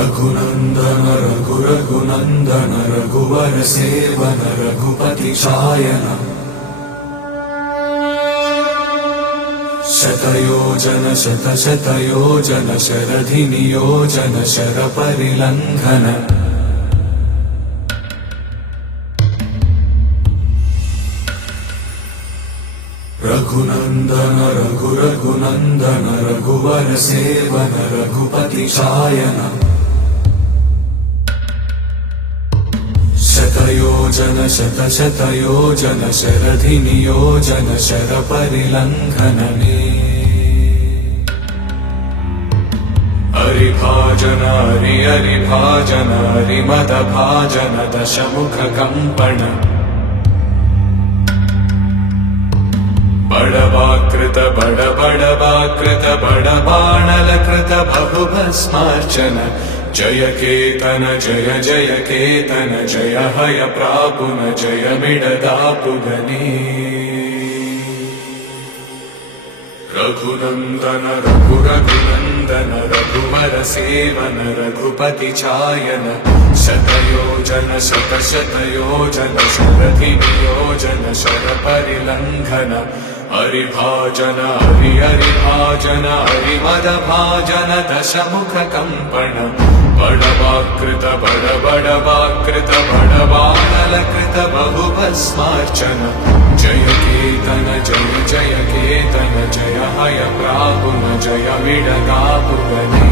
रघुनन्दन रघुनन्दन रघुवर seven Raghupati चायन शतयोजन शतशतयोजन शरधि नियोजन शरपरिलङ्घन रघुनन्दन रघुनन्दन रघुवर seven Raghupati चायन शतयोजन शतशतयोजन शरधि नियोजन शरपरिलङ्घनने हरिभाजन हरिभाजन हरिमदभाजन दशमुखकम्पण बडवाकृत बडवाकृत बडबाणलकृत बहुभस्मार्चन जय केतन जय जय केतन जय हय प्रापुन जय मिडदापुगने रघुनन्दन रघुनन्दन रघुवर सेवन रघुपति चायन शतयोजन शतशतयोजन शरधि नियोजन शरपरिलङ्घन हरिभाजन हरिभाजन हरिमदभाजन दशमुखकम्पण बडवाकृत बडवाकृत बडबाणलकृत बहुभस्मार्चन जय केतन जय जय केतन जय हय प्रापुन जय मिडदापुगने